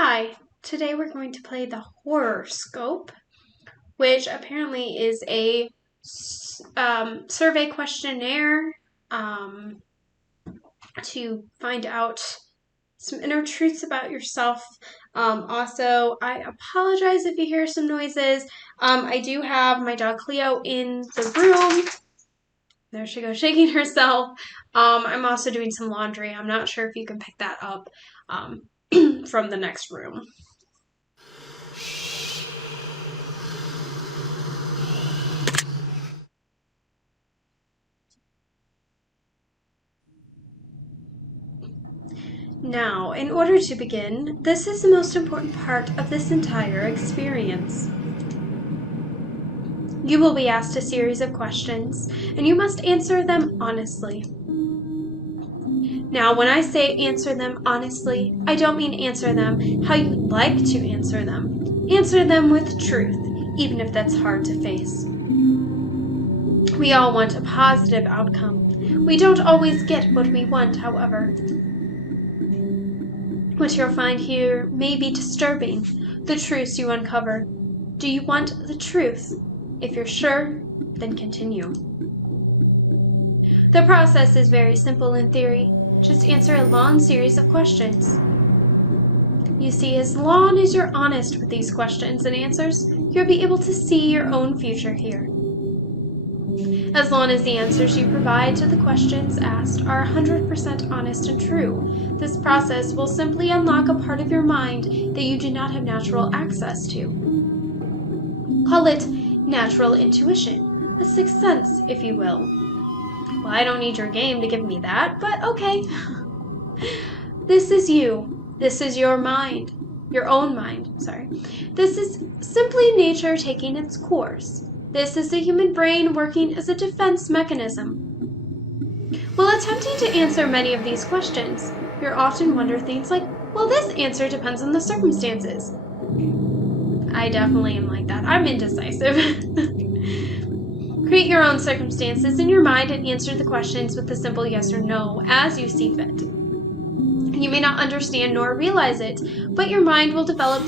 Hi, today we're going to play the Horrorscope, which apparently is a survey questionnaire to find out some inner truths about yourself. Also, I apologize if you hear some noises. I do have my dog Cleo in the room. There she goes, shaking herself. I'm also doing some laundry. I'm not sure if you can pick that up from the next room. Now, in order to begin, this is the most important part of this entire experience. You will be asked a series of questions, and you must answer them honestly. Now, when I say answer them honestly, I don't mean answer them how you'd like to answer them. Answer them with truth, even if that's hard to face. We all want a positive outcome. We don't always get what we want, however. What you'll find here may be disturbing, the truths you uncover. Do you want the truth? If you're sure, then continue. The process is very simple in theory. Just answer a long series of questions. You see, as long as you're honest with these questions and answers, you'll be able to see your own future here. As long as the answers you provide to the questions asked are 100% honest and true, this process will simply unlock a part of your mind that you do not have natural access to. Call it natural intuition, a sixth sense, if you will. Well, I don't need your game to give me that, but okay. This is you. This is your mind. Your own mind, sorry. This is simply nature taking its course. This is the human brain working as a defense mechanism. While attempting to answer many of these questions, you'll often wonder things like, well, this answer depends on the circumstances. I definitely am like that. I'm indecisive. Create your own circumstances in your mind and answer the questions with a simple yes or no as you see fit. You may not understand nor realize it, but your mind will develop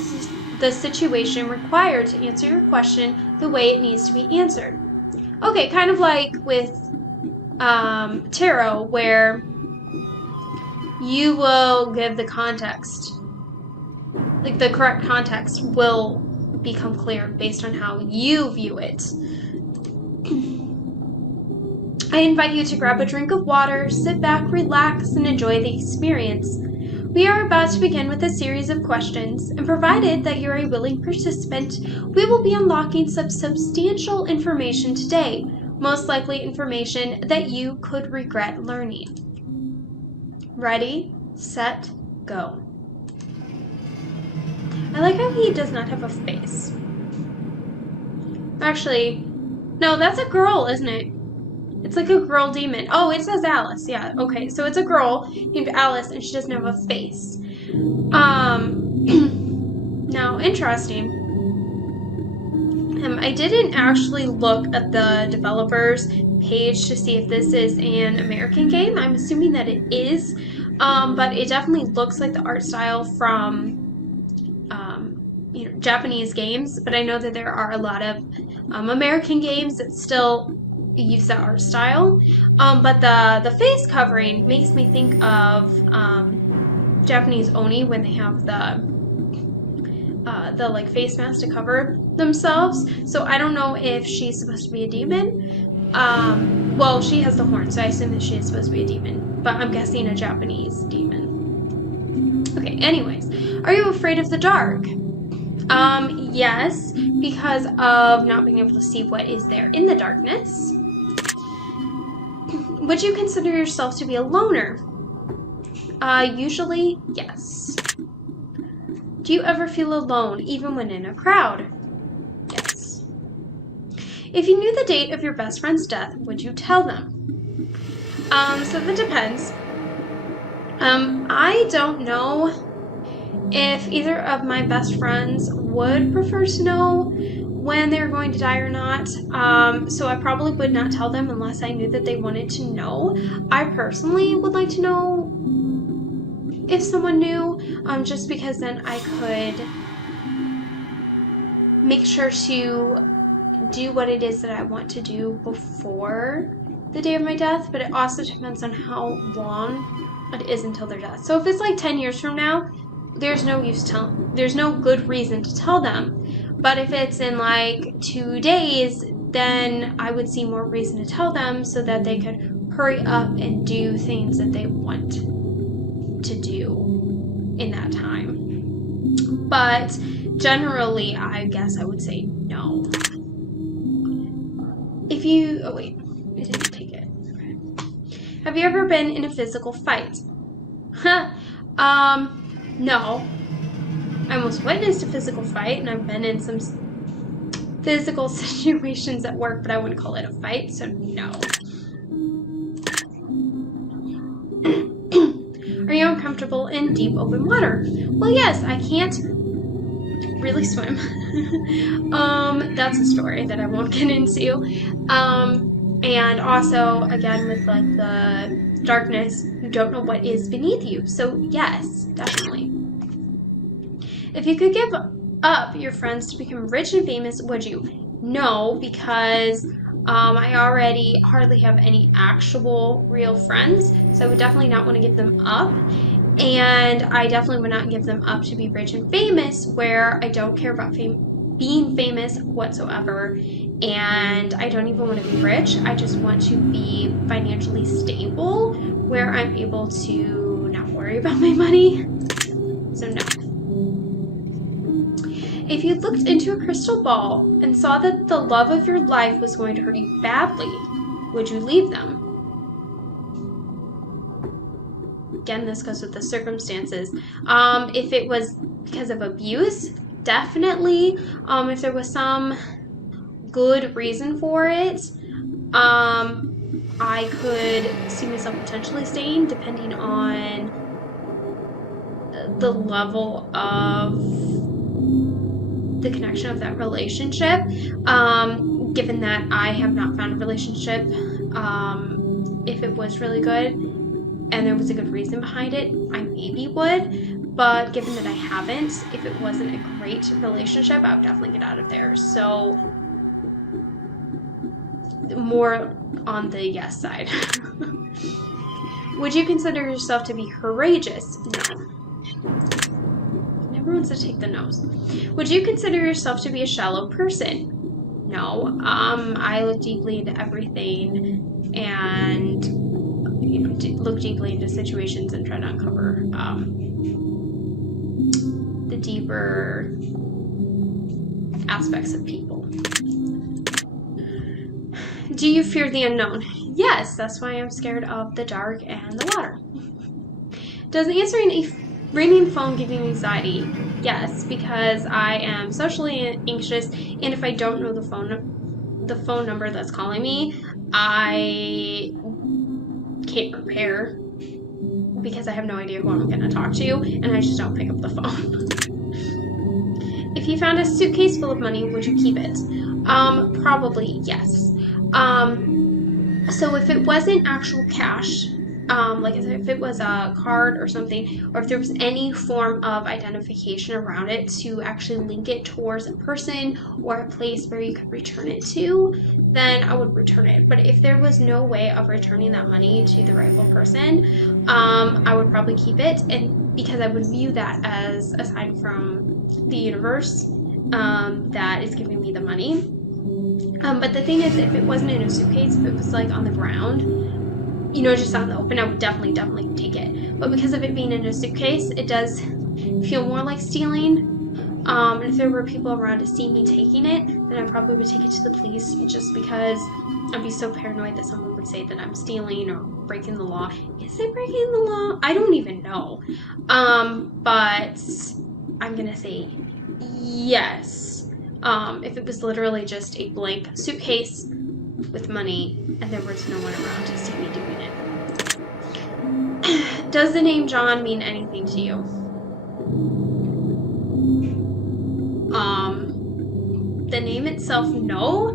the situation required to answer your question the way it needs to be answered. Okay, kind of like with tarot, where you will give the context. Like the correct context will become clear based on how you view it. I invite you to grab a drink of water, sit back, relax, and enjoy the experience. We are about to begin with a series of questions, and provided that you're a willing participant, we will be unlocking some substantial information today, most likely information that you could regret learning. Ready, set, go. I like how he does not have a face. Actually, no, that's a girl, isn't it? It's like a girl demon. Oh, it says Alice. Yeah, okay. So it's a girl named Alice, and she doesn't have a face. Now, interesting. I didn't actually look at the developer's page to see if this is an American game. I'm assuming that it is, but it definitely looks like the art style from Japanese games. But I know that there are a lot of American games that still use that art style, but the face covering makes me think of Japanese Oni when they have the like face mask to cover themselves. So I don't know if she's supposed to be a demon. Well, she has the horn, so I assume that she is supposed to be a demon, but I'm guessing a Japanese demon. Okay, anyways, are you afraid of the dark? Yes, because of not being able to see what is there in the darkness. Would you consider yourself to be a loner? Usually, yes. Do you ever feel alone, even when in a crowd? Yes. If you knew the date of your best friend's death, would you tell them? So that depends. I don't know if either of my best friends would prefer to know when they're going to die or not, so I probably would not tell them unless I knew that they wanted to know. I personally would like to know if someone knew, just because then I could make sure to do what it is that I want to do before the day of my death, but it also depends on how long it is until their death. So if it's like 10 years from now, there's no good reason to tell them. But if it's in like 2 days, then I would see more reason to tell them so that they could hurry up and do things that they want to do in that time. But generally, I guess I would say no. If you, oh wait, I didn't take it. Okay. Have you ever been in a physical fight? No. I almost witnessed a physical fight, and I've been in some physical situations at work, but I wouldn't call it a fight, so no. Are you uncomfortable in deep open water? Well, yes, I can't really swim. That's a story that I won't get into. And also, again, with like the darkness, you don't know what is beneath you. So yes, definitely. If you could give up your friends to become rich and famous, would you? No, because I already hardly have any actual real friends, so I would definitely not want to give them up. And I definitely would not give them up to be rich and famous, where I don't care about being famous whatsoever, and I don't even want to be rich. I just want to be financially stable, where I'm able to not worry about my money. So no. If you looked into a crystal ball and saw that the love of your life was going to hurt you badly, would you leave them? Again, this goes with the circumstances. If it was because of abuse, definitely. If there was some good reason for it, I could see myself potentially staying, depending on the level of the connection of that relationship. Given that I have not found a relationship, if it was really good and there was a good reason behind it, I maybe would. But given that I haven't, if it wasn't a great relationship, I would definitely get out of there. So more on the yes side. Would you consider yourself to be courageous? No. Never wants to take the no's. Would you consider yourself to be a shallow person? No. I look deeply into everything and look deeply into situations and try to uncover the deeper aspects of people. Do you fear the unknown? Yes, that's why I'm scared of the dark and the water. Does answering a ringing phone give you anxiety? Yes, because I am socially anxious, and if I don't know the phone number that's calling me, I can't prepare because I have no idea who I'm going to talk to, and I just don't pick up the phone. If you found a suitcase full of money, would you keep it? Probably yes. So if it wasn't actual cash, like if it was a card or something, or if there was any form of identification around it to actually link it towards a person or a place where you could return it to, then I would return it. But if there was no way of returning that money to the rightful person, I would probably keep it, and because I would view that as a sign from the universe that is giving me the money. But the thing is, if it wasn't in a suitcase, if it was like on the ground, just out in the open, I would definitely take it. But because of it being in a suitcase, it does feel more like stealing. And if there were people around to see me taking it, then I probably would take it to the police, just because I'd be so paranoid that someone would say that I'm stealing or breaking the law. Is it breaking the law? I don't even know. But I'm gonna say yes. If it was literally just a blank suitcase with money and there was no one around to see me doing it. Does the name John mean anything to you? The name itself, no.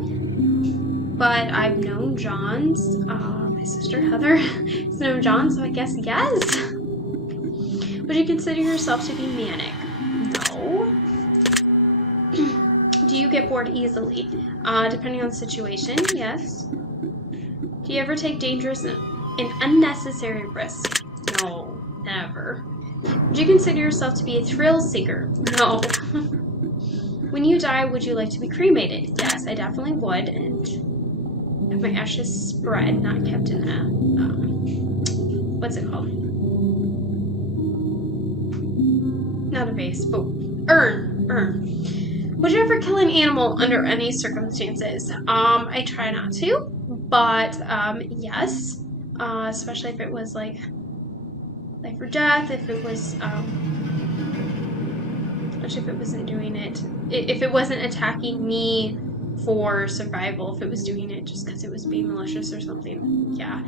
But I've known Johns. My sister Heather has known John, so I guess yes. Would you consider yourself to be manic? No. Do you get bored easily? Depending on the situation, yes. Do you ever take dangerous and unnecessary risks? No, never. Would you consider yourself to be a thrill seeker? No. When you die, would you like to be cremated? Yes, I definitely would, and have my ashes spread, not kept in a, what's it called? Not a vase, but urn. Would you ever kill an animal under any circumstances? I try not to, but yes, especially if it was like life or death, if it was, especially if it wasn't doing it, if it wasn't attacking me for survival, if it was doing it just because it was being malicious or something, yeah.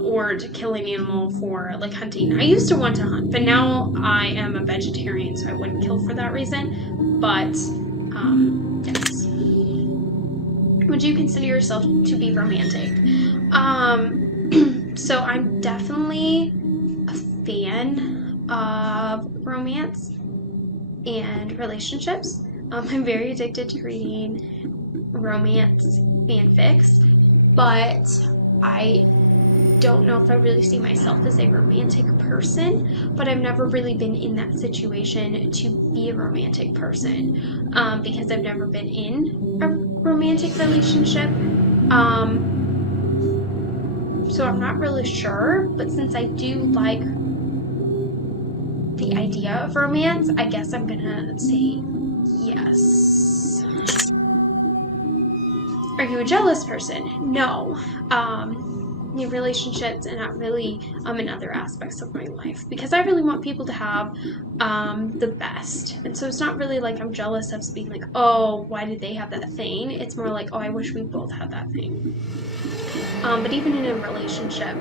Or to kill an animal for like hunting. I used to want to hunt, but now I am a vegetarian, so I wouldn't kill for that reason. But yes. Would you consider yourself to be romantic? So I'm definitely a fan of romance and relationships. I'm very addicted to reading romance fanfics, but I don't know if I really see myself as a romantic person, but I've never really been in that situation to be a romantic person, because I've never been in a romantic relationship, so I'm not really sure, but since I do like the idea of romance, I guess I'm gonna say yes. Are you a jealous person? No. In relationships and not really in other aspects of my life, because I really want people to have the best, and so it's not really like I'm jealous of being like, oh, why did they have that thing? It's more like, oh, I wish we both had that thing. But even in a relationship,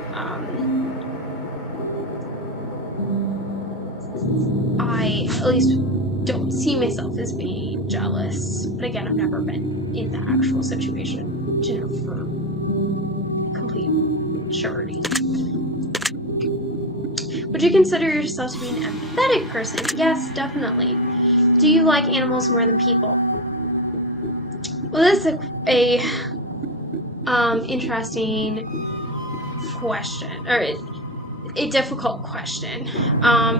I at least don't see myself as being jealous. But again, I've never been in the actual situation to know for complete surety. Would you consider yourself to be an empathetic person? Yes, definitely. Do you like animals more than people? Well, this is a interesting question, or a difficult question,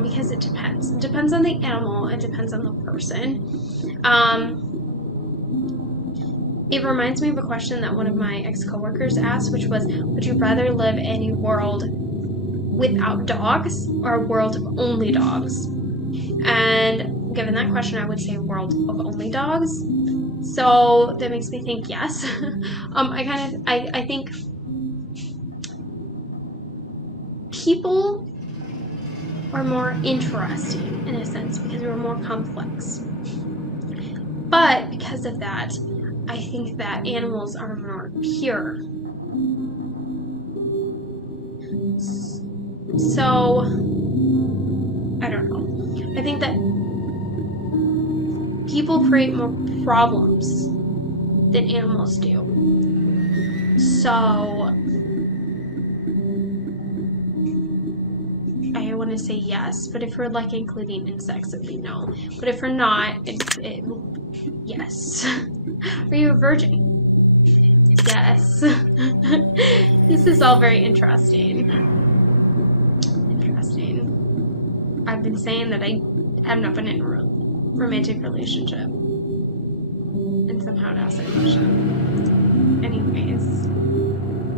because it depends. It depends on the animal, it depends on the person. It reminds me of a question that one of my ex-coworkers asked, which was, would you rather live in a world without dogs or a world of only dogs? And given that question, I would say a world of only dogs. So that makes me think yes. I think people are more interesting in a sense because we're more complex. But because of that, I think that animals are more pure. So, I don't know. I think that people create more problems than animals do. So, I want to say yes, but if we're like including insects, it'd be no. But if we're not, yes. Are you a virgin? Yes. This is all very interesting. I've been saying that I have not been in a romantic relationship. And somehow to ask that question. Anyways.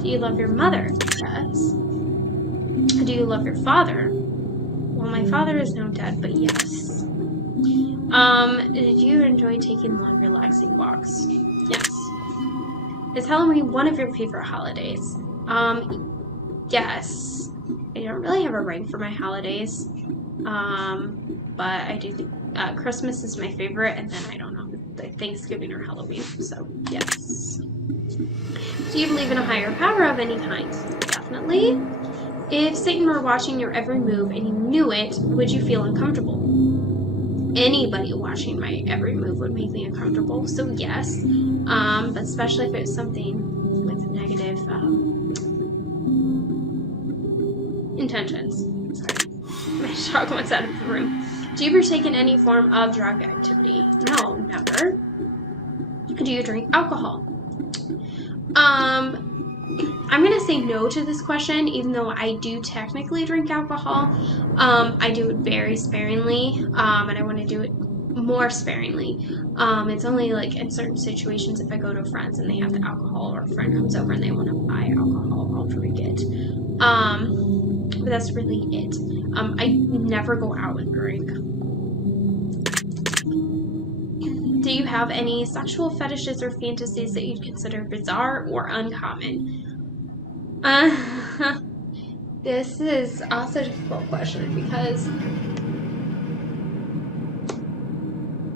Do you love your mother? Yes. Do you love your father? Well, my father is now dead, but yes. Did you enjoy taking long, relaxing walks? Yes. Is Halloween one of your favorite holidays? Yes. I don't really have a rank for my holidays. But I do think Christmas is my favorite, and then I don't know, Thanksgiving or Halloween. So, yes. Do you believe in a higher power of any kind? Definitely. If Satan were watching your every move and you knew it, would you feel uncomfortable? Anybody watching my every move would make me uncomfortable, so yes. But especially if it's something with negative intentions. Sorry. My dog wants out of the room. Do you partake in any form of drug activity? No, never. Do you drink alcohol? I'm gonna say no to this question, even though I do technically drink alcohol. I do it very sparingly, and I want to do it more sparingly. It's only like in certain situations if I go to friends and they have the alcohol, or a friend comes over and they want to buy alcohol, I'll drink it. But that's really it. I never go out and drink. Do you have any sexual fetishes or fantasies that you'd consider bizarre or uncommon? This is also a difficult question because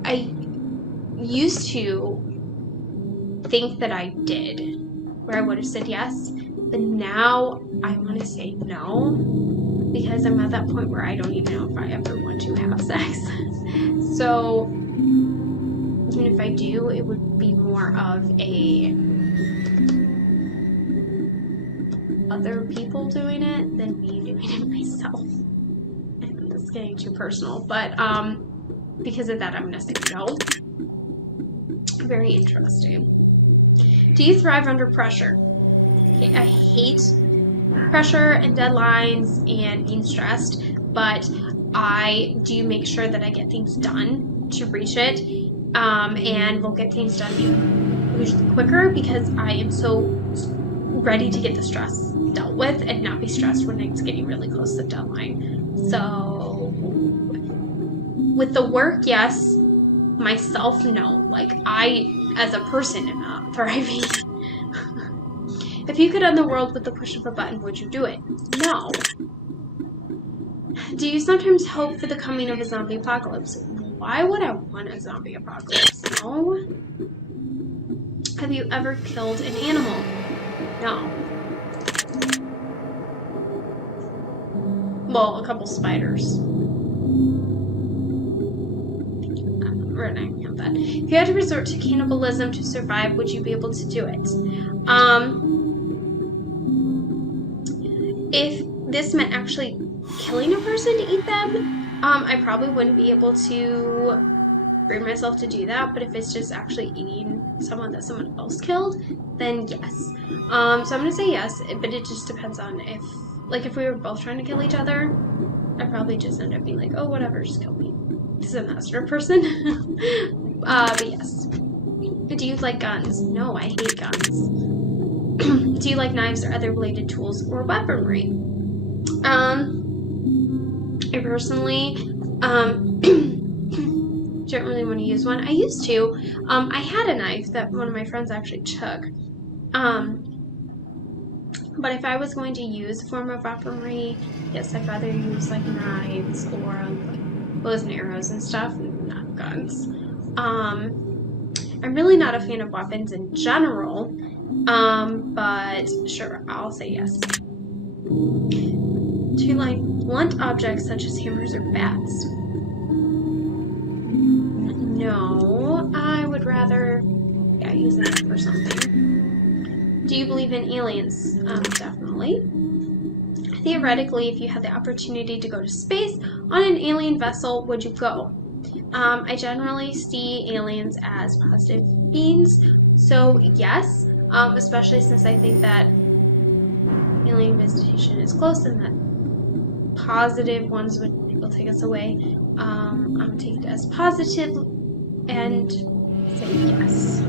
I used to think that I did, where I would have said yes, but now I want to say no, because I'm at that point where I don't even know if I ever want to have sex. So even if I do, it would be more of a other people doing it than me doing it myself. And this is getting too personal, but because of that, I'm gonna say no. Very interesting. Do you thrive under pressure? Okay, I hate pressure and deadlines and being stressed, but I do make sure that I get things done to reach it, and we'll get things done usually quicker because I am so ready to get the stress dealt with and not be stressed when it's getting really close to the deadline. So with the work, yes. Myself, no. Like, I, as a person, am not thriving. If you could end the world with the push of a button, would you do it? No. Do you sometimes hope for the coming of a zombie apocalypse? Why would I want a zombie apocalypse? No. Have you ever killed an animal? No. Well, a couple spiders. We're not gonna count that. If you had to resort to cannibalism to survive, would you be able to do it? If this meant actually killing a person to eat them, I probably wouldn't be able to bring myself to do that. But if it's just actually eating someone that someone else killed, then yes. So I'm gonna say yes, but it just depends on if we were both trying to kill each other, I'd probably just end up being like, oh, whatever, just kill me. Because I'm not a sort of person. But yes. Do you like guns? No, I hate guns. Do you like knives or other related tools or weaponry? I personally don't really want to use one. I used to. I had a knife that one of my friends actually took. But if I was going to use a form of weaponry, yes, I'd rather use like knives or bows and arrows and stuff, not guns. I'm really not a fan of weapons in general, but sure, I'll say yes. Do you like blunt objects such as hammers or bats? No, I would rather, use a knife or something. Do you believe in aliens? Definitely. Theoretically, if you had the opportunity to go to space on an alien vessel, would you go? I generally see aliens as positive beings, so yes, especially since I think that alien visitation is close and that positive ones will take us away. I'm going to take it as positive and say yes.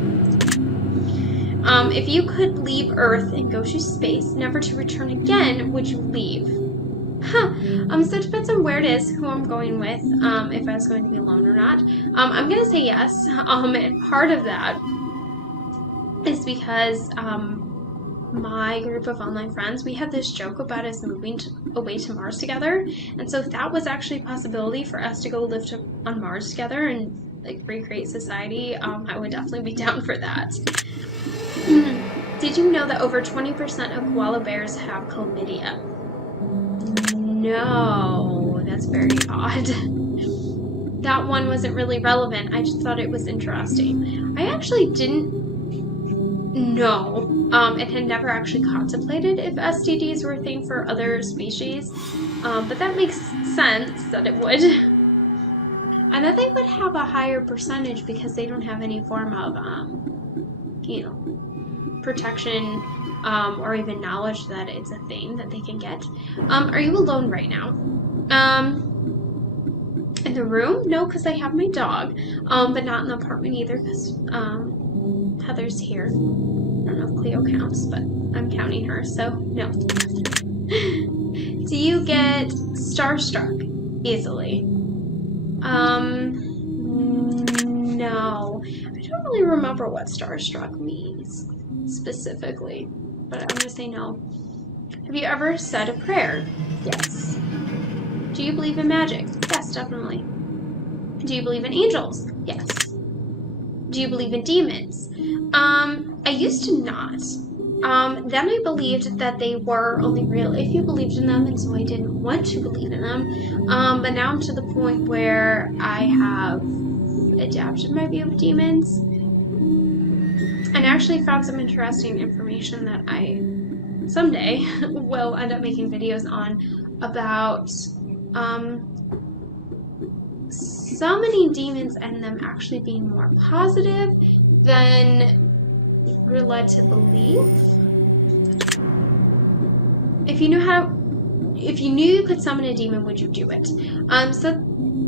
If you could leave Earth and go to space, never to return again, would you leave? So it depends on where it is, who I'm going with, if I was going to be alone or not. I'm going to say yes, and part of that is because my group of online friends, we had this joke about us moving away to Mars together, and so if that was actually a possibility for us to go live on Mars together and like recreate society, I would definitely be down for that. Did you know that over 20% of koala bears have chlamydia? No, that's very odd. That one wasn't really relevant. I just thought it was interesting. I actually didn't know and had never actually contemplated if STDs were a thing for other species, but that makes sense that it would. And that they would have a higher percentage because they don't have any form of, protection or even knowledge that it's a thing that they can get. Are you alone right now? In the room? No, because I have my dog. But not in the apartment either because Heather's here. I don't know if Cleo counts, but I'm counting her, so no. Do you get starstruck easily? No. I don't really remember what starstruck means specifically, but I'm gonna say no. Have you ever said a prayer? Yes. Do you believe in magic? Yes, definitely. Do you believe in angels? Yes. Do you believe in demons? I used to not. Then I believed that they were only real if you believed in them, and so I didn't want to believe in them. But now I'm to the point where I have adapted my view of demons and actually found some interesting information that I someday will end up making videos on about summoning demons and them actually being more positive than we're led to believe. If you knew you could summon a demon, would you do it? So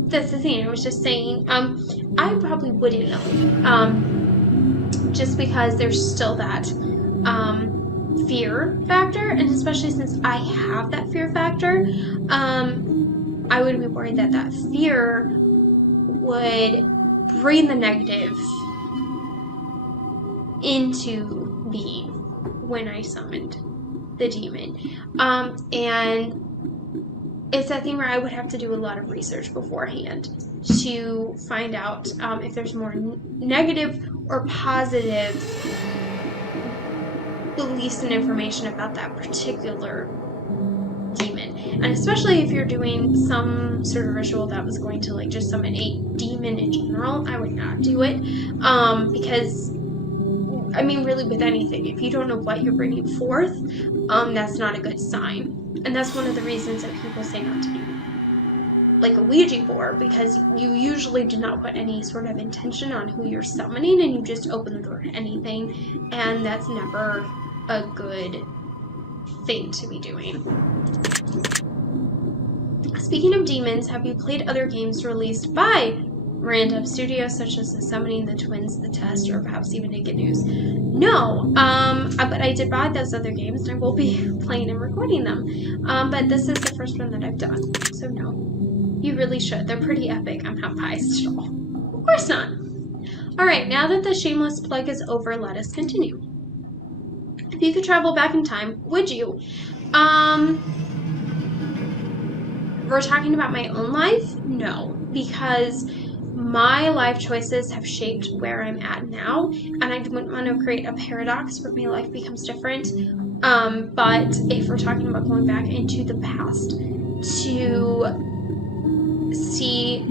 that's the thing. I was just saying, I probably wouldn't know. Just because there's still that fear factor, and especially since I have that fear factor, I would be worried that that fear would bring the negative into being when I summoned the demon. And it's that thing where I would have to do a lot of research beforehand to find out if there's more negative or positive beliefs and information about that particular demon. And especially if you're doing some sort of ritual that was going to just summon a demon in general, I would not do it. Because really with anything, if you don't know what you're bringing forth, that's not a good sign. And that's one of the reasons that people say not to do a Ouija board, because you usually do not put any sort of intention on who you're summoning, and you just open the door to anything, and that's never a good thing to be doing. Speaking of demons, have you played other games released by random studios such as The Summoning, The Twins, The Test, or perhaps even Naked News? No, but I did buy those other games and I will be playing and recording them. But this is the first one that I've done, so no. You really should. They're pretty epic. I'm not biased at all. Of course not. Alright, now that the shameless plug is over, let us continue. If you could travel back in time, would you? We're talking about my own life? No, because my life choices have shaped where I'm at now, and I wouldn't want to create a paradox where my life becomes different. But if we're talking about going back into the past to see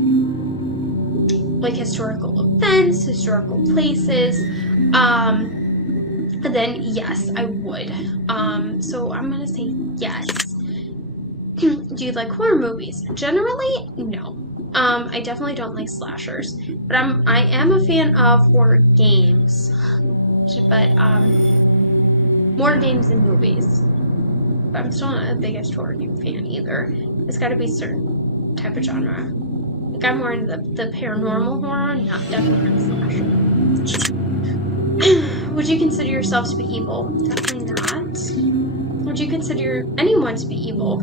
historical events, historical places, then yes, I would. So I'm gonna say yes. Do you like horror movies? Generally, no. I definitely don't like slashers, but I am a fan of horror games, but more games than movies. But I'm still not the biggest horror game fan either. It's got to be a certain type of genre. I'm more into the paranormal horror, not definitely not slasher. Would you consider yourself to be evil? Definitely not. Would you consider anyone to be evil?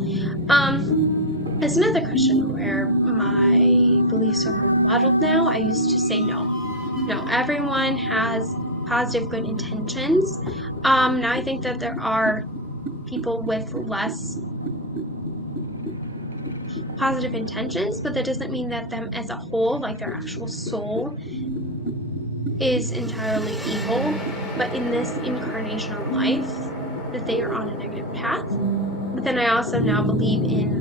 It's another question where my beliefs are more muddled now. I used to say no. No, everyone has positive, good intentions. Now I think that there are people with less positive intentions, but that doesn't mean that them as a whole, their actual soul, is entirely evil. But in this incarnation of life, that they are on a negative path. But then I also now believe in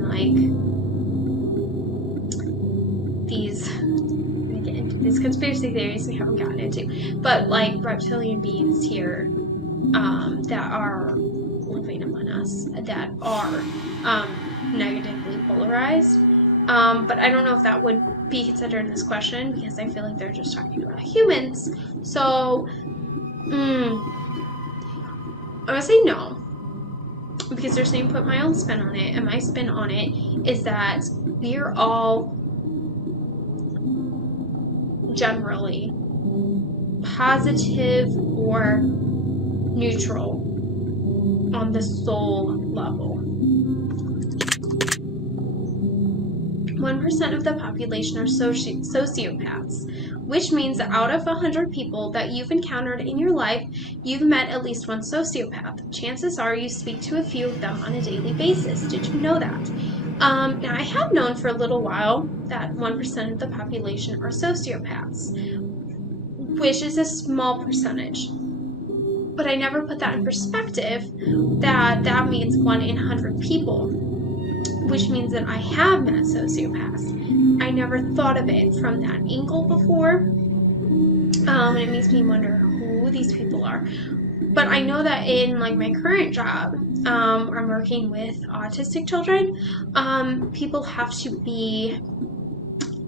these conspiracy theories we haven't gotten into, but reptilian beings here that are living among us that are negatively polarized. But I don't know if that would be considered in this question because I feel like they're just talking about humans. So, I'm gonna say no. Because they're saying put my own spin on it, and my spin on it is that we're all generally positive or neutral on the soul level. 1% of the population are sociopaths, which means that out of 100 people that you've encountered in your life, you've met at least one sociopath. Chances are you speak to a few of them on a daily basis. Did you know that? Now, I have known for a little while that 1% of the population are sociopaths, which is a small percentage. But I never put that in perspective that means 1 in 100 people, which means that I have met sociopaths. I never thought of it from that angle before, and it makes me wonder who these people are. But I know that in like my current job, I'm working with autistic children. People have to be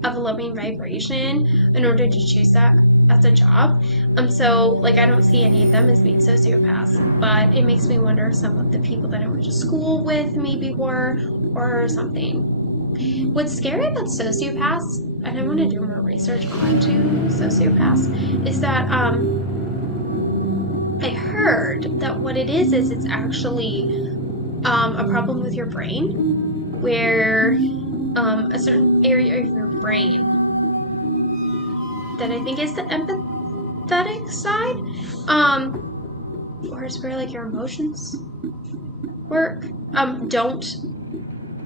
of a loving vibration in order to choose that as a job. So like I don't see any of them as being sociopaths, but it makes me wonder if some of the people that I went to school with maybe were or something. What's scary about sociopaths, and I want to do more research onto sociopaths, is that I heard that what it is it's actually a problem with your brain, where a certain area of your brain that I think is the empathetic side, or it's where like your emotions work, don't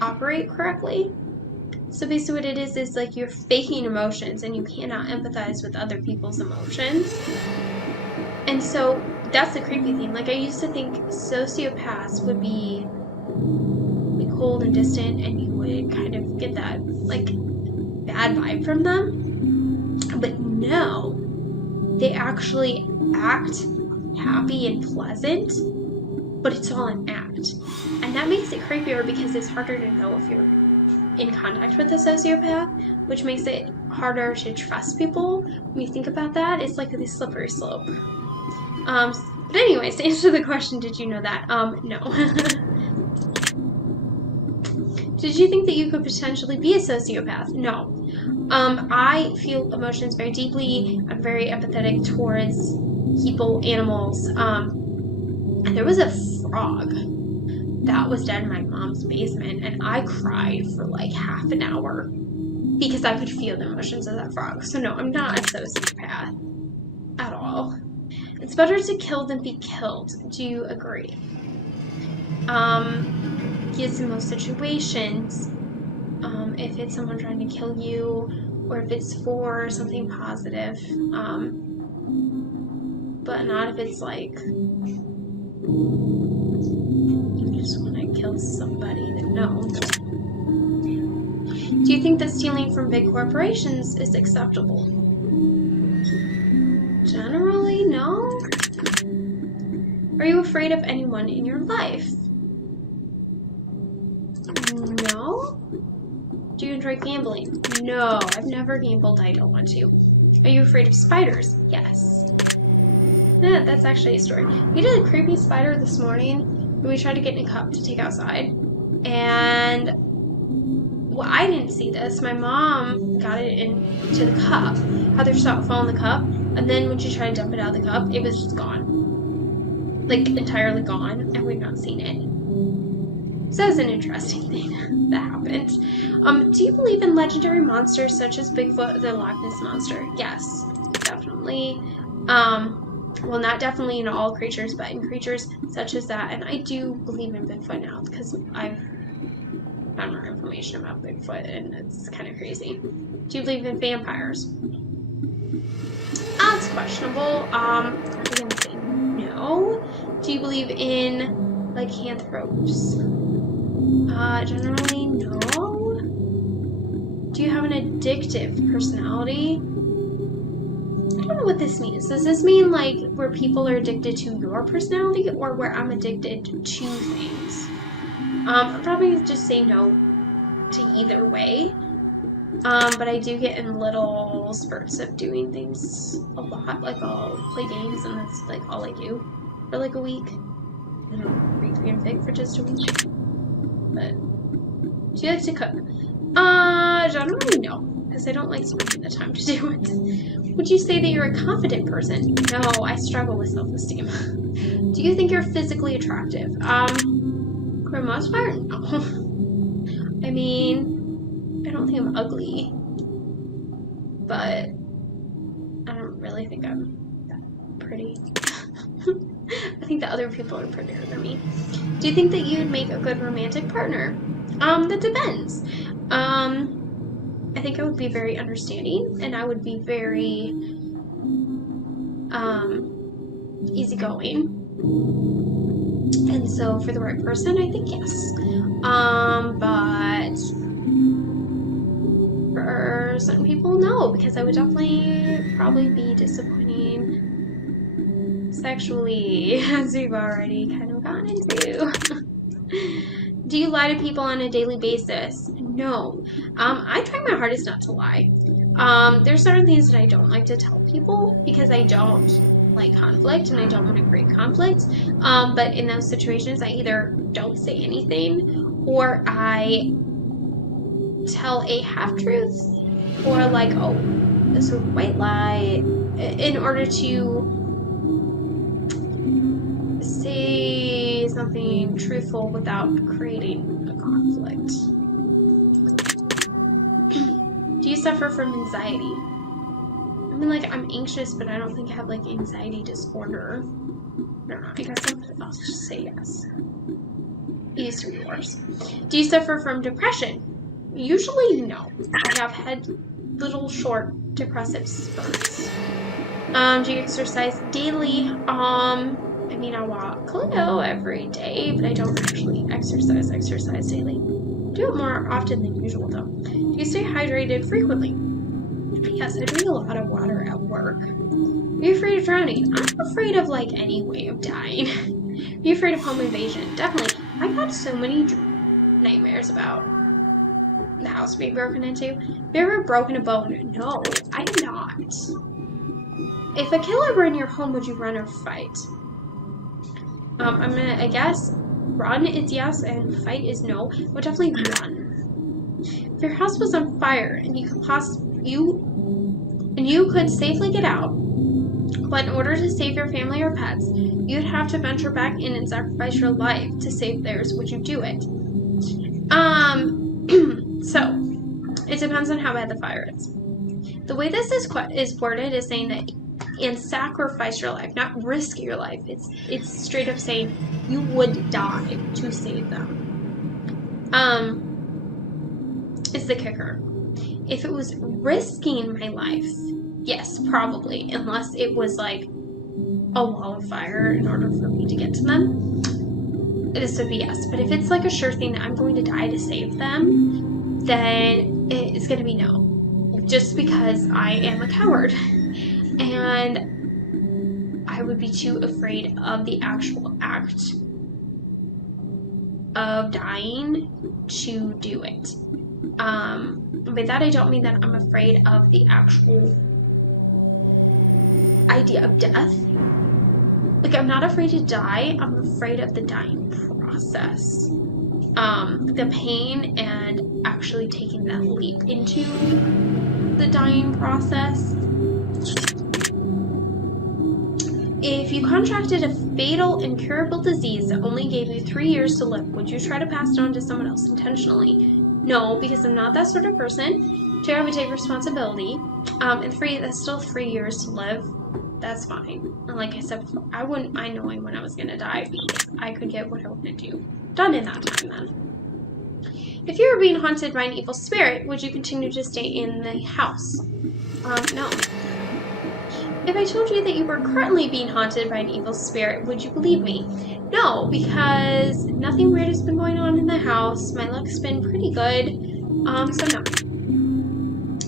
operate correctly. So basically what it is like you're faking emotions and you cannot empathize with other people's emotions. And so that's the creepy thing. Like I used to think sociopaths would be cold and distant and you would kind of get that like bad vibe from them. But no, they actually act happy and pleasant, but it's all an act. And that makes it creepier because it's harder to know if you're in contact with a sociopath, which makes it harder to trust people. When you think about that, it's like this slippery slope. But anyways, to answer the question, did you know that? No. Did you think that you could potentially be a sociopath? No. I feel emotions very deeply. I'm very empathetic towards people, animals. And there was a frog that was dead in my mom's basement, and I cried for like half an hour because I could feel the emotions of that frog. So no, I'm not a sociopath at all. It's better to kill than be killed. Do you agree? Yes, in most situations, if it's someone trying to kill you, or if it's for something positive, but not if it's like you just want to kill somebody. Then no. Do you think that stealing from big corporations is acceptable? Generally, no. Are you afraid of anyone in your life? No. Do you enjoy gambling? No, I've never gambled. I don't want to. Are you afraid of spiders? Yes. Yeah, that's actually a story. We did a creepy spider this morning, and we tried to get in a cup to take outside. And well, I didn't see this. My mom got it into the cup. Heather saw it fall in the cup, and then when she tried to dump it out of the cup, it was just gone. Like, entirely gone, and we've not seen it. So that was an interesting thing that happened. Do you believe in legendary monsters such as Bigfoot, the Loch Ness Monster? Yes, definitely. Well, not definitely in all creatures, but in creatures such as that. And I do believe in Bigfoot now because I've found more information about Bigfoot, and it's kind of crazy. Do you believe in vampires? That's questionable. I'm gonna say no. Do you believe in lycanthropes? Generally, no. Do you have an addictive personality? I don't know what what this means. Does this mean like where people are addicted to your personality or where I'm addicted to things? I'll probably just say no to either way. But I do get in little spurts of doing things a lot. Like I'll play games and that's like all I do for like a week. And I'll read fanfic for just a week. But she likes to cook. Generally no, because I don't like spending the time to do it. Would you say that you're a confident person? No, I struggle with self-esteem. Do you think you're physically attractive? For the most part, no. I mean, I don't think I'm ugly, but I don't really think I'm that pretty. I think that other people are prettier than me. Do you think that you'd make a good romantic partner? That depends. I think I would be very understanding, and I would be very, easygoing. And so for the right person, I think yes. But for certain people, no, because I would definitely probably be disappointing sexually, as we've already kind of gotten into. Do you lie to people on a daily basis? No. I try my hardest not to lie. There's certain things that I don't like to tell people because I don't like conflict and I don't want to create conflict. But in those situations, I either don't say anything or I tell a half-truth or like, oh, a sort of white lie in order to say something truthful without creating a conflict. Do you suffer from anxiety? I mean, like, I'm anxious, but I don't think I have, like, anxiety disorder. I don't know. I guess I'll just say yes. It used to be worse. Do you suffer from depression? Usually, no. I have had little short depressive spurts. Do you exercise daily? I mean, I walk Clio every day, but I don't actually exercise daily. Do it more often than usual, though. Do you stay hydrated frequently? Yes, I drink a lot of water at work. Are you afraid of drowning? I'm afraid of, like, any way of dying. Are you afraid of home invasion? Definitely. I've had so many nightmares about the house being broken into. Have you ever broken a bone? No, I have not. If a killer were in your home, would you run or fight? I guess run is yes and fight is no. I would definitely run. If your house was on fire and you could safely get out, but in order to save your family or pets, you'd have to venture back in and sacrifice your life to save theirs. Would you do it? So it depends on how bad the fire is. The way this is worded is saying that and sacrifice your life, not risk your life. It's straight up saying you would die to save them. Is the kicker. If it was risking my life, yes, probably, unless it was like a wall of fire in order for me to get to them. This would be yes. But if it's like a sure thing that I'm going to die to save them, then it's going to be no. Just because I am a coward. And I would be too afraid of the actual act of dying to do it. By that I don't mean that I'm afraid of the actual idea of death. Like, I'm not afraid to die, I'm afraid of the dying process. The pain and actually taking that leap into the dying process. If you contracted a fatal, incurable disease that only gave you 3 years to live, would you try to pass it on to someone else intentionally? No, because I'm not that sort of person. 2, I would take responsibility. And 3, that's still 3 years to live. That's fine. And like I said before, I wouldn't mind knowing when I was going to die because I could get what I want to do done in that time then. If you were being haunted by an evil spirit, would you continue to stay in the house? No. If I told you that you were currently being haunted by an evil spirit, would you believe me? No, because nothing weird has been going on in the house. My luck's been pretty good. So no.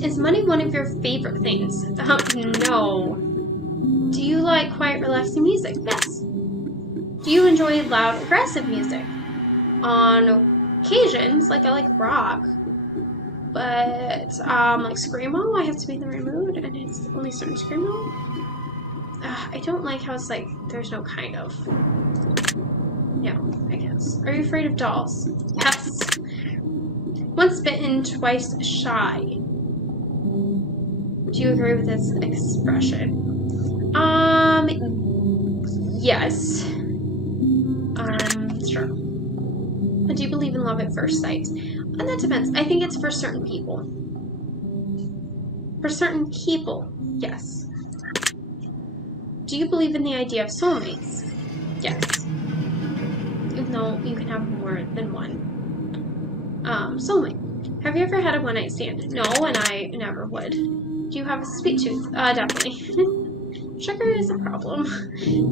Is money one of your favorite things? No. Do you like quiet, relaxing music? Yes. Do you enjoy loud, aggressive music? On occasions, like I like rock, but like screamo, I have to be in the right mood, and it's only certain screamo. I don't like how it's like there's no kind of. No, I guess. Are you afraid of dolls? Yes. Once bitten, twice shy. Do you agree with this expression? Yes. Sure. Do you believe in love at first sight? And that depends. I think it's for certain people. For certain people, yes. Do you believe in the idea of soulmates? Yes. Even though you can have more than one. Soulmate. Have you ever had a one-night stand? No, and I never would. Do you have a sweet tooth? Definitely. Sugar is a problem.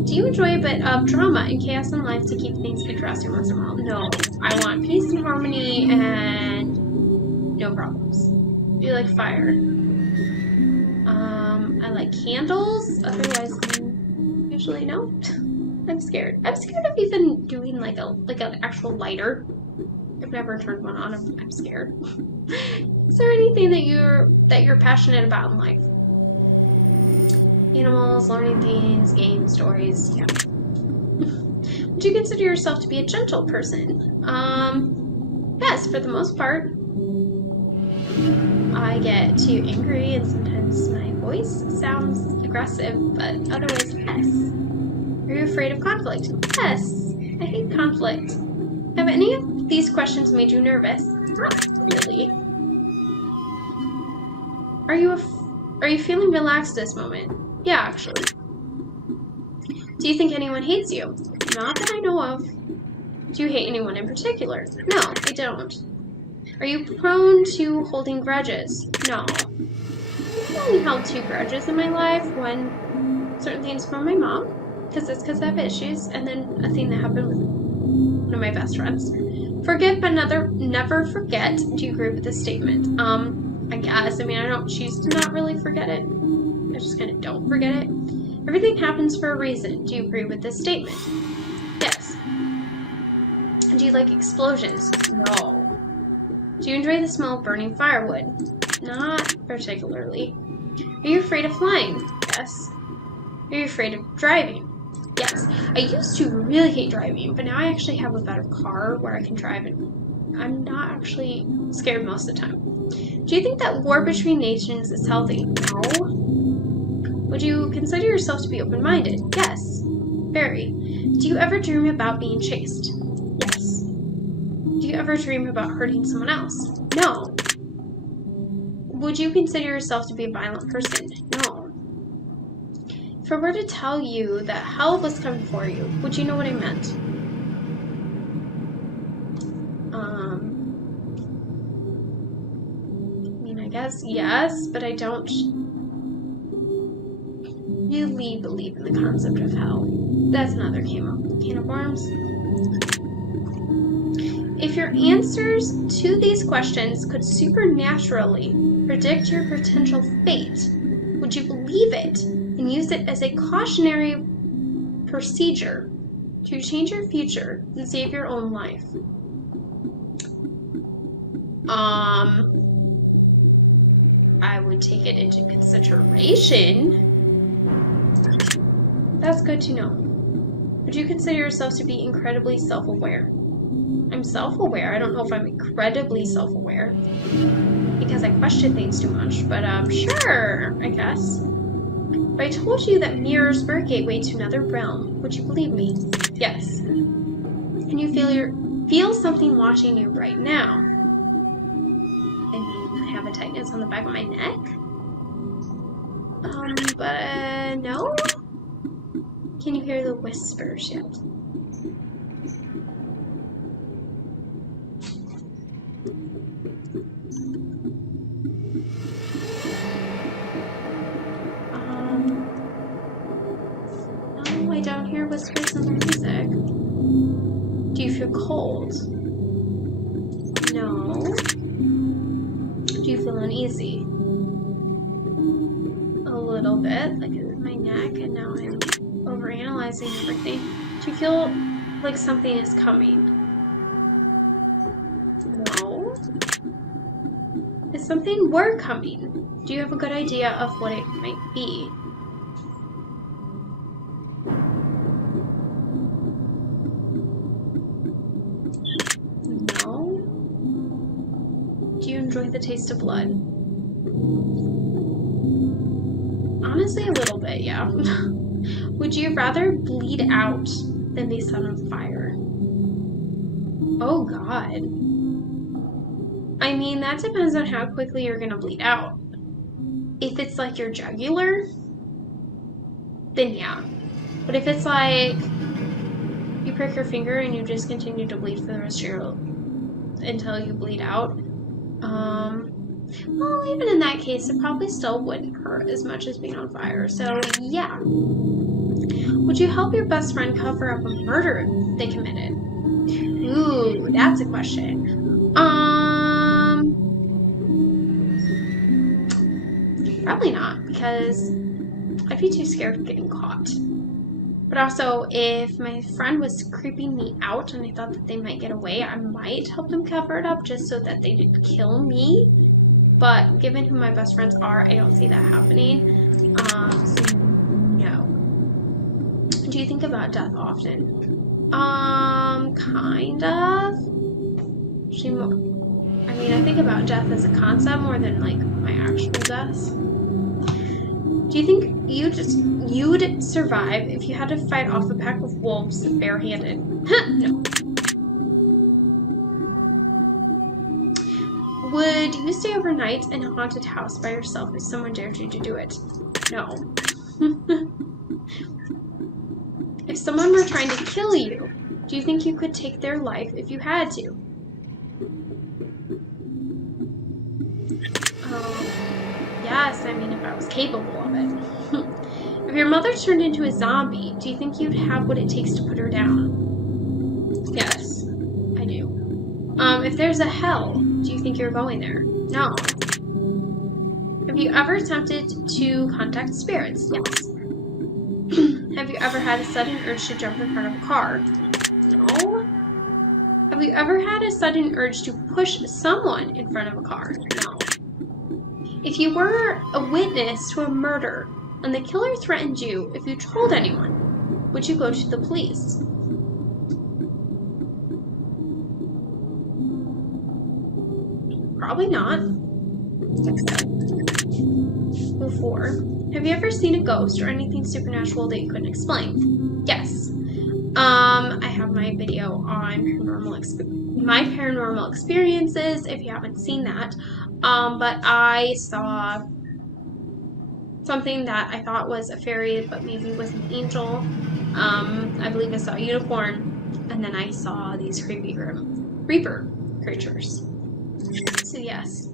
Do you enjoy a bit of drama and chaos in life to keep things interesting once in a while? No. I want peace and harmony and no problems. Do you like fire? I like candles. Otherwise, usually no. I'm scared. I'm scared of even doing like an actual lighter. I've never turned one on. I'm scared. Is there anything that you're passionate about in life? Animals, learning things, games, stories. Yeah. Would you consider yourself to be a gentle person? Yes, for the most part. I get too angry and sometimes my voice sounds aggressive, but otherwise, yes. Are you afraid of conflict? Yes. I hate conflict. Have any of these questions made you nervous? Not really. Are you feeling relaxed this moment? Yeah, actually. Do you think anyone hates you? Not that I know of. Do you hate anyone in particular? No, I don't. Are you prone to holding grudges? No. I've only held 2 grudges in my life. One, certain things from my mom, because I have issues, and then a thing that happened with one of my best friends. Forget but never forget. Do you agree with this statement? I guess. I mean, I don't choose to not really forget it. I just kind of don't forget it. Everything happens for a reason. Do you agree with this statement? Yes. Do you like explosions? No. Do you enjoy the smell of burning firewood? Not particularly. Are you afraid of flying? Yes. Are you afraid of driving? Yes. I used to really hate driving, but now I actually have a better car where I can drive, and I'm not actually scared most of the time. Do you think that war between nations is healthy? No. Would you consider yourself to be open-minded? Yes. Very. Do you ever dream about being chased? Yes. Do you ever dream about hurting someone else? No. Would you consider yourself to be a violent person? No. If I were to tell you that hell was coming for you, would you know what I meant? I mean, I guess yes, but I don't really believe in the concept of hell. That's another can of worms. If your answers to these questions could supernaturally predict your potential fate, would you believe it and use it as a cautionary procedure to change your future and save your own life? I would take it into consideration. That's good to know. Would you consider yourself to be incredibly self-aware? I'm self-aware. I don't know if I'm incredibly self-aware because I question things too much, but sure, I guess. If I told you that mirrors were a gateway to another realm, would you believe me? Yes. Can you feel something watching you right now? I mean, I have a tightness on the back of my neck. But no. Can you hear the whispers yet? No, I don't hear whispers in the music. Do you feel cold? No. Do you feel uneasy? A little bit, like my neck, and now I'm overanalyzing everything. Do you feel like something is coming? No. If something were coming, do you have a good idea of what it might be? No. Do you enjoy the taste of blood? Honestly, a little bit, yeah. Would you rather bleed out than be set on fire? Oh god. I mean, that depends on how quickly you're gonna bleed out. If it's like your jugular, then yeah. But if it's like you prick your finger and you just continue to bleed for the rest of your until you bleed out, well, even in that case, it probably still wouldn't hurt as much as being on fire. So yeah. Would you help your best friend cover up a murder they committed? Ooh, that's a question. Probably not, because I'd be too scared of getting caught. But also, if my friend was creeping me out and I thought that they might get away, I might help them cover it up just so that they didn't kill me. But given who my best friends are, I don't see that happening. So no. Do you think about death often? Kind of. I mean, I think about death as a concept more than like my actual death. Do you think you'd survive if you had to fight off a pack of wolves barehanded? No. Would you stay overnight in a haunted house by yourself if someone dared you to do it? No. If someone were trying to kill you, do you think you could take their life if you had to? Yes, I mean if I was capable of it. If your mother turned into a zombie, do you think you'd have what it takes to put her down? Yes, I do. If there's a hell, do you think you're going there? No. Have you ever attempted to contact spirits? Yes. Have you ever had a sudden urge to jump in front of a car? No. Have you ever had a sudden urge to push someone in front of a car? No. If you were a witness to a murder and the killer threatened you if you told anyone, would you go to the police? Probably not. Before. Have you ever seen a ghost or anything supernatural that you couldn't explain? Yes. I have my video on my paranormal experiences, if you haven't seen that. But I saw something that I thought was a fairy, but maybe was an angel. I believe I saw a unicorn, and then I saw these creepy reaper creatures. So yes.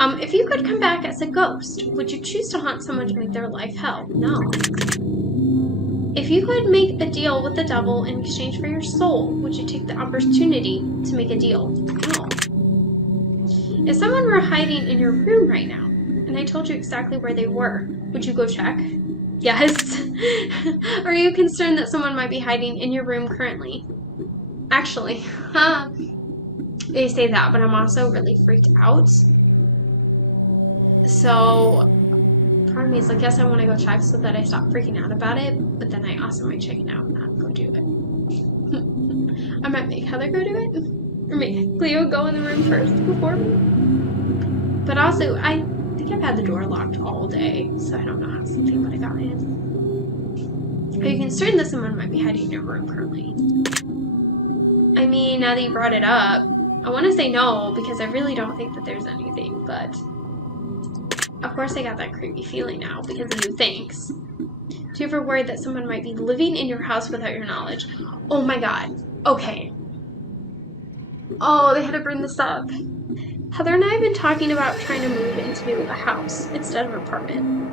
If you could come back as a ghost, would you choose to haunt someone to make their life hell? No. If you could make a deal with the devil in exchange for your soul, would you take the opportunity to make a deal? No. If someone were hiding in your room right now, and I told you exactly where they were, would you go check? Yes. Are you concerned that someone might be hiding in your room currently? Actually, they say that, but I'm also really freaked out. So, part of me is like, yes, I want to go check so that I stop freaking out about it, but then I also might check it out and not go do it. I might make Heather go do it, or make Cleo go in the room first before me. But also, I think I've had the door locked all day, so I don't know how something would have got in. Are you concerned that someone might be hiding in your room currently? I mean, now that you brought it up, I want to say no, because I really don't think that there's anything, but of course I got that creepy feeling now because of you, thanks. Do you ever worry that someone might be living in your house without your knowledge? Oh my god. Okay. Oh, they had to bring this up. Heather and I have been talking about trying to move into a house instead of an apartment.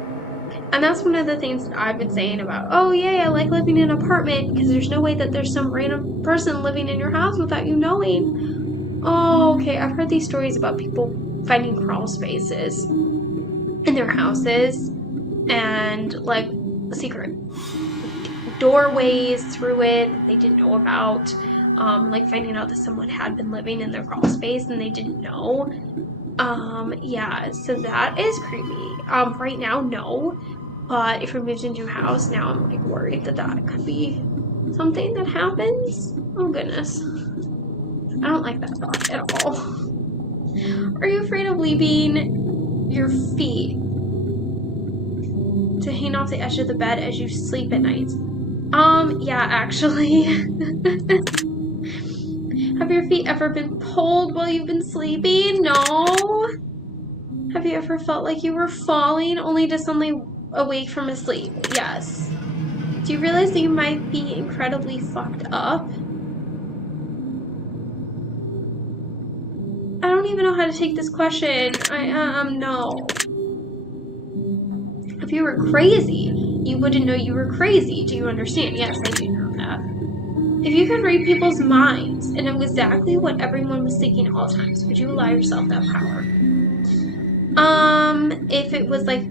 And that's one of the things that I've been saying about, oh yay, I like living in an apartment because there's no way that there's some random person living in your house without you knowing. Oh, okay, I've heard these stories about people finding crawl spaces in their houses. and like secret doorways through it that they didn't know about, like finding out that someone had been living in their crawl space and they didn't know. Yeah, so that is creepy. Right now, no, but if we moved into a house, now I'm like worried that that could be something that happens. Oh goodness, I don't like that thought at all. Are you afraid of leaving your feet to hang off the edge of the bed as you sleep at night? Yeah, actually. Have your feet ever been pulled while you've been sleeping? No. Have you ever felt like you were falling only to suddenly awake from a sleep? Yes. Do you realize that you might be incredibly fucked up? I don't even know how to take this question. No. If you were crazy, you wouldn't know you were crazy. Do you understand? Yes, I do know that. If you could read people's minds and know exactly what everyone was thinking at all times, would you allow yourself that power? If it was like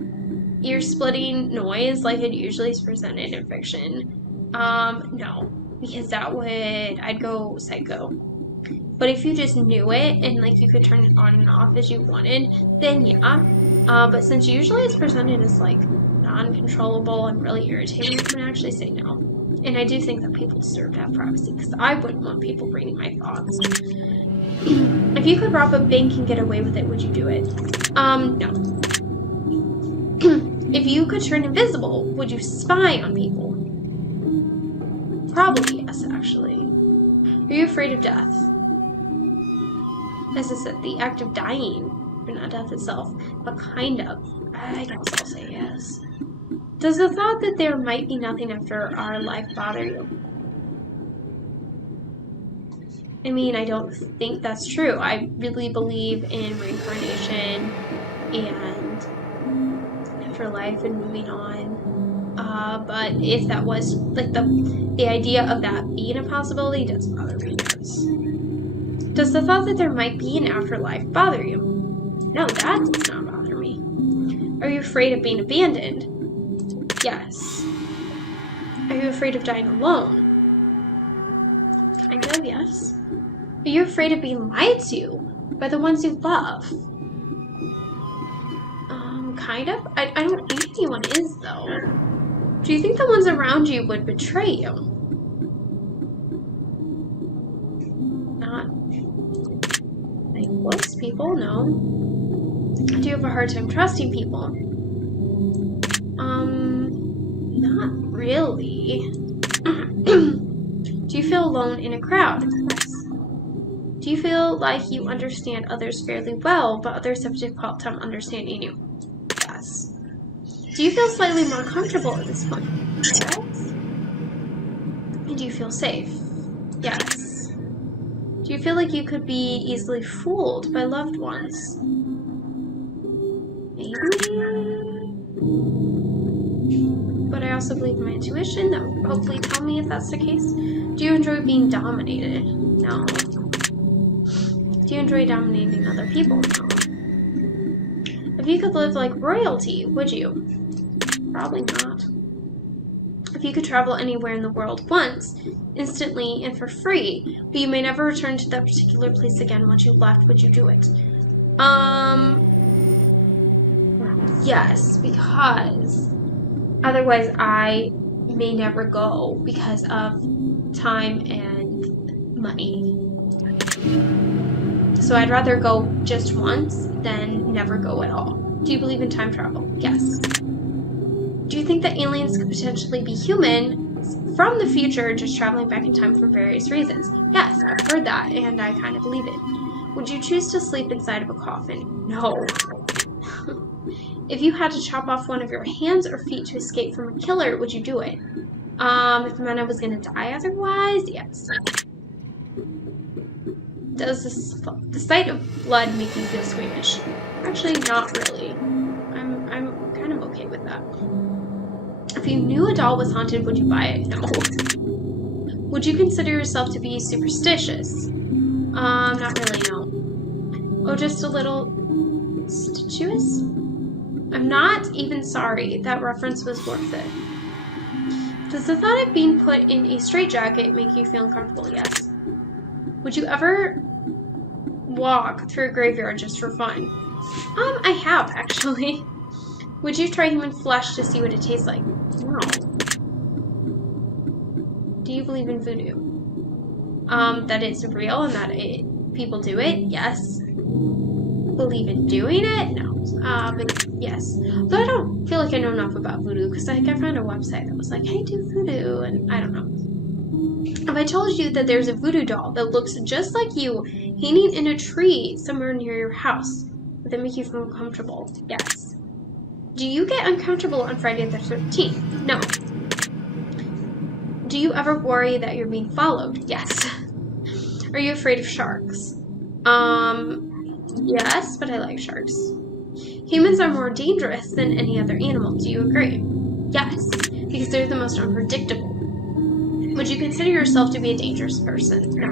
ear-splitting noise like it usually is presented in fiction, no. Because I'd go psycho. But if you just knew it and like you could turn it on and off as you wanted, then yeah. But since usually it's presented as like non-controllable and really irritating, I'm gonna actually say no. And I do think that people deserve to have privacy because I wouldn't want people reading my thoughts. If you could rob a bank and get away with it, would you do it? No. If you could turn invisible, would you spy on people? Probably yes, actually. Are you afraid of death? As I said, the act of dying, or not death itself, but kind of. I guess I'll say yes. Does the thought that there might be nothing after our life bother you? I mean, I don't think that's true. I really believe in reincarnation and afterlife and moving on. But if that was, like, the idea of that being a possibility does bother me, yes. Does the thought that there might be an afterlife bother you? No, that does not bother me. Are you afraid of being abandoned? Yes. Are you afraid of dying alone? Kind of, yes. Are you afraid of being lied to by the ones you love? Kind of. I don't think anyone is, though. Do you think the ones around you would betray you? Not like most people, no. Do you have a hard time trusting people? Not really. Do you feel alone in a crowd? Yes. Do you feel like you understand others fairly well, but others have difficult time understanding you? Yes. Do you feel slightly more comfortable at this point? Yes. And do you feel safe? Yes. Do you feel like you could be easily fooled by loved ones? Maybe. But I also believe in my intuition that will hopefully tell me if that's the case. Do you enjoy being dominated? No. Do you enjoy dominating other people? No. If you could live like royalty, would you? Probably not. If you could travel anywhere in the world once, instantly and for free, but you may never return to that particular place again once you left, would you do it? Yes, because otherwise I may never go because of time and money. So I'd rather go just once than never go at all. Do you believe in time travel? Yes. Do you think that aliens could potentially be human from the future just traveling back in time for various reasons? Yes, I've heard that and I kind of believe it. Would you choose to sleep inside of a coffin? No. If you had to chop off one of your hands or feet to escape from a killer, would you do it? If it meant I was going to die otherwise, yes. Does the sight of blood make you feel squeamish? Actually, not really. I'm kind of okay with that. If you knew a doll was haunted, would you buy it? No. Would you consider yourself to be superstitious? Not really, no. Oh, just a little statuous? I'm not even sorry. That reference was worth it. Does the thought of being put in a straitjacket make you feel uncomfortable? Yes. Would you ever walk through a graveyard just for fun? I have, actually. Would you try human flesh to see what it tastes like? No. Do you believe in voodoo? That it's real and that people do it? Yes. Believe in doing it? No. But yes. Though I don't feel like I know enough about voodoo because I found a website that was like, hey, do voodoo, and I don't know. If I told you that there's a voodoo doll that looks just like you hanging in a tree somewhere near your house, would that make you feel uncomfortable? Yes. Do you get uncomfortable on Friday the 13th? No. Do you ever worry that you're being followed? Yes. Are you afraid of sharks? Yes, but I like sharks. Humans are more dangerous than any other animal. Do you agree? Yes, because they're the most unpredictable. Would you consider yourself to be a dangerous person? No.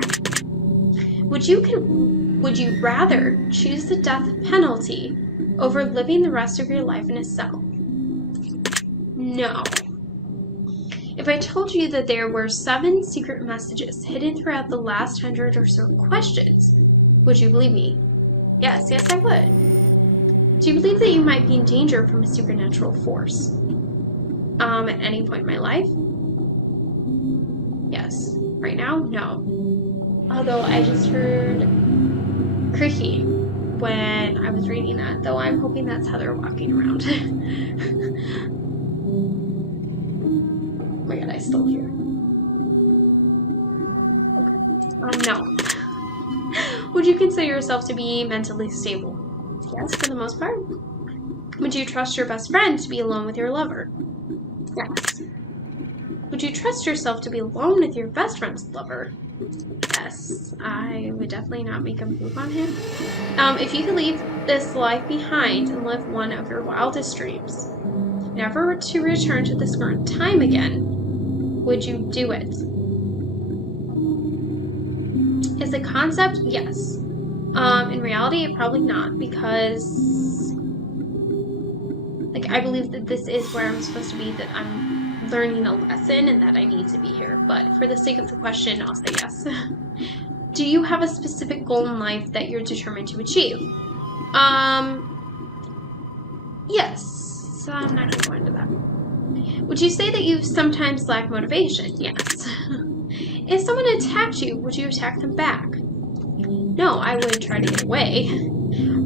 Would you rather choose the death penalty over living the rest of your life in a cell? No. If I told you that there were 7 secret messages hidden throughout the last 100 or so questions, would you believe me? Yes, I would. Do you believe that you might be in danger from a supernatural force? At any point in my life? Yes. Right now? No. Although I just heard creaking when I was reading that, though I'm hoping that's how they're walking around. Oh my god, I still hear. Okay. No. Would you consider yourself to be mentally stable? Yes, for the most part. Would you trust your best friend to be alone with your lover? Yes. Would you trust yourself to be alone with your best friend's lover? Yes. I would definitely not make a move on him. If you could leave this life behind and live one of your wildest dreams, never to return to this current time again, would you do it? Is the concept? Yes. In reality, probably not, because like I believe that this is where I'm supposed to be, that I'm learning a lesson and that I need to be here. But for the sake of the question, I'll say yes. Do you have a specific goal in life that you're determined to achieve? Yes. So I'm not going to go into that. Would you say that you sometimes lack motivation? Yes. If someone attacked you, would you attack them back? No, I would try to get away.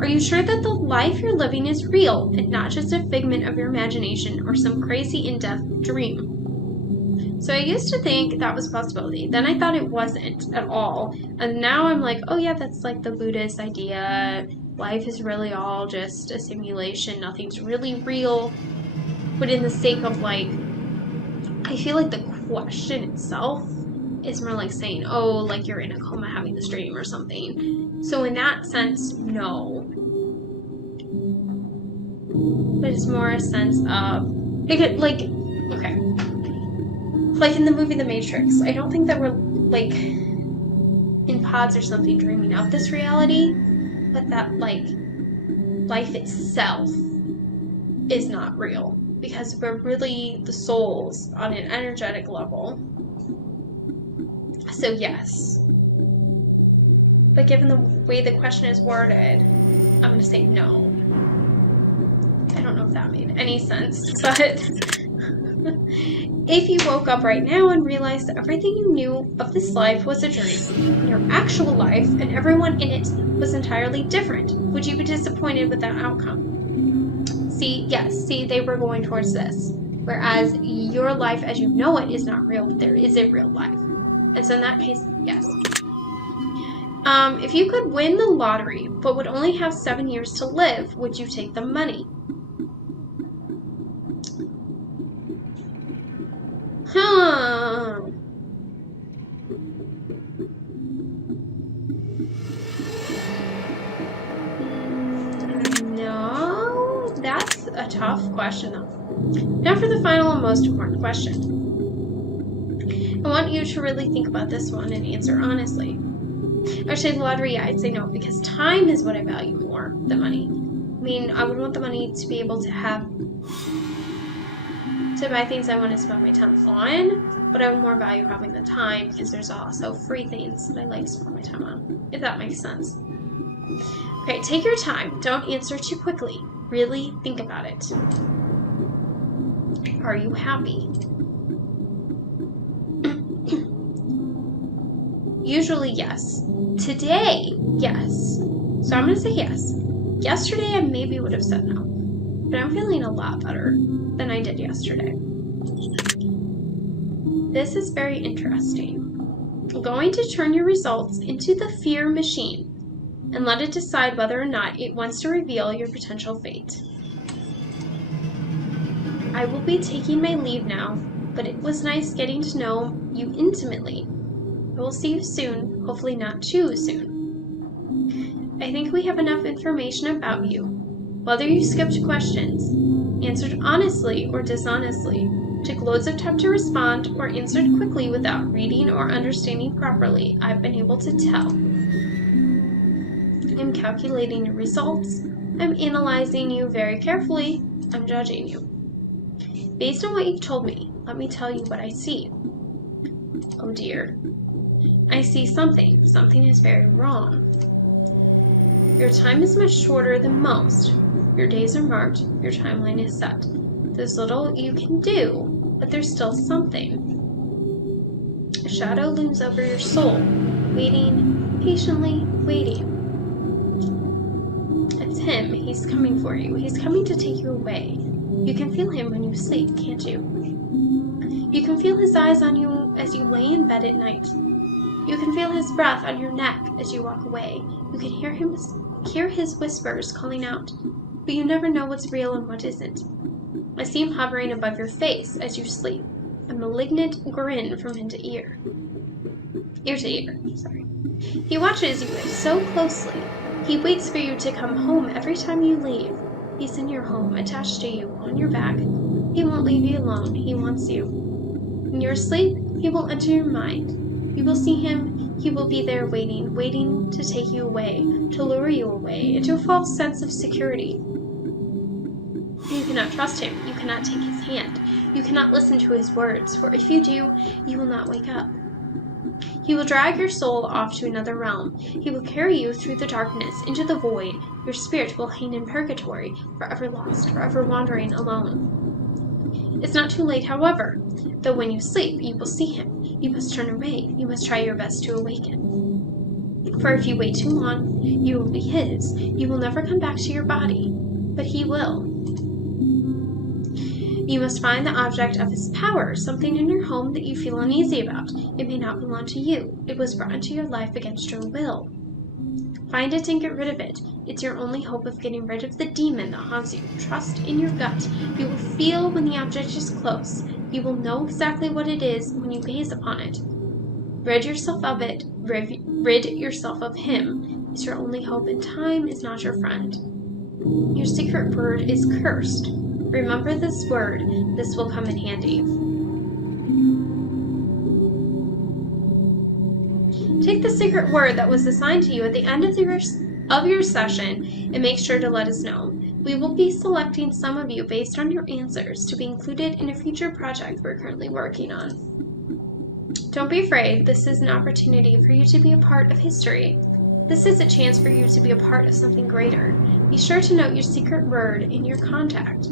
Are you sure that the life you're living is real and not just a figment of your imagination or some crazy in-depth dream? So I used to think that was a possibility. Then I thought it wasn't at all. And now I'm like, oh yeah, that's like the Buddhist idea. Life is really all just a simulation. Nothing's really real. But in the sake of like, I feel like the question itself is more like saying, oh, like you're in a coma having this dream or something. So in that sense, no. But it's more a sense of, like, okay. Like in the movie The Matrix, I don't think that we're like in pods or something dreaming out this reality, but that like life itself is not real. Because we're really the souls on an energetic level. So yes. But given the way the question is worded, I'm going to say no. I don't know if that made any sense, but if you woke up right now and realized that everything you knew of this life was a dream, your actual life and everyone in it was entirely different, would you be disappointed with that outcome? See, yes, they were going towards this. Whereas your life as you know it is not real, but there is a real life. And so in that case, yes. If you could win the lottery, but would only have 7 years to live, would you take the money? No, that's a tough question though. Now for the final and most important question. I want you to really think about this one and answer honestly. Actually, the lottery, I'd say no, because time is what I value more than money. mean, I would want the money to be able to buy things I want to spend my time on, but I would more value having the time because there's also free things that I like to spend my time on, if that makes sense. Okay, take your time. Don't answer too quickly. Really think about it. Are you happy? Usually, yes. Today, yes. So I'm going to say yes. Yesterday, I maybe would have said no. But I'm feeling a lot better than I did yesterday. This is very interesting. I'm going to turn your results into the fear machine and let it decide whether or not it wants to reveal your potential fate. I will be taking my leave now, but it was nice getting to know you intimately. I will see you soon, hopefully not too soon. I think we have enough information about you. Whether you skipped questions, answered honestly or dishonestly, took loads of time to respond, or answered quickly without reading or understanding properly, I've been able to tell. I'm calculating your results. I'm analyzing you very carefully. I'm judging you. Based on what you've told me, let me tell you what I see. Oh dear. I see something. Something is very wrong. Your time is much shorter than most. Your days are marked. Your timeline is set. There's little you can do, but there's still something. A shadow looms over your soul, waiting, patiently waiting. It's him. He's coming for you. He's coming to take you away. You can feel him when you sleep, can't you? You can feel his eyes on you as you lay in bed at night. You can feel his breath on your neck as you walk away. You can hear his whispers calling out, but you never know what's real and what isn't. I see him hovering above your face as you sleep, a malignant grin from ear to ear. He watches you so closely. He waits for you to come home every time you leave. He's in your home, attached to you, on your back. He won't leave you alone. He wants you. In your sleep, he will enter your mind. You will see him. He will be there waiting to take you away, to lure you away into a false sense of security. You cannot trust him. You cannot take his hand. You cannot listen to his words, for if you do, you will not wake up. He will drag your soul off to another realm. He will carry you through the darkness, into the void. Your spirit will hang in purgatory, forever lost, forever wandering alone. It's not too late, however, though when you sleep, you will see him. You must turn away. You must try your best to awaken. For if you wait too long, you will be his. You will never come back to your body, but he will. You must find the object of his power, something in your home that you feel uneasy about. It may not belong to you. It was brought into your life against your will. Find it and get rid of it. It's your only hope of getting rid of the demon that haunts you. Trust in your gut. You will feel when the object is close. You will know exactly what it is when you gaze upon it. Rid yourself of it. Rid yourself of him. It's your only hope, and time is not your friend. Your secret word is cursed. Remember this word. This will come in handy. Take the secret word that was assigned to you at the end of your session and make sure to let us know. We will be selecting some of you based on your answers to be included in a future project we're currently working on. Don't be afraid. This is an opportunity for you to be a part of history. This is a chance for you to be a part of something greater. Be sure to note your secret word in your contact.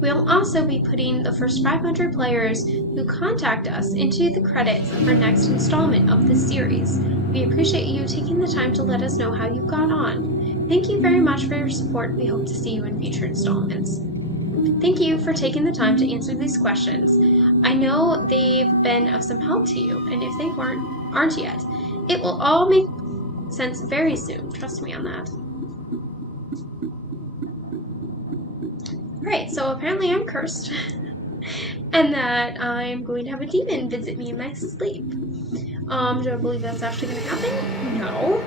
We'll also be putting the first 500 players who contact us into the credits of our next installment of this series. We appreciate you taking the time to let us know how you got on. Thank you very much for your support. We hope to see you in future installments. Thank you for taking the time to answer these questions. I know they've been of some help to you, and if they aren't yet, it will all make sense very soon. Trust me on that. Alright, so apparently I'm cursed, and that I'm going to have a demon visit me in my sleep. Do I believe that's actually going to happen? No.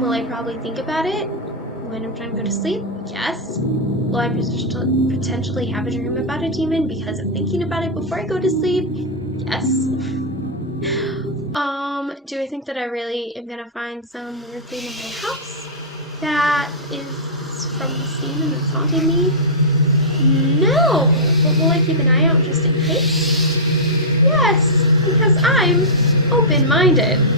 Will I probably think about it when I'm trying to go to sleep? Yes. Will I potentially have a dream about a demon because I'm thinking about it before I go to sleep? Yes. Do I think that I really am going to find some weird thing in my house? That is from the scene and it's haunting me? No! But will I keep an eye out just in case? Yes, because I'm open-minded.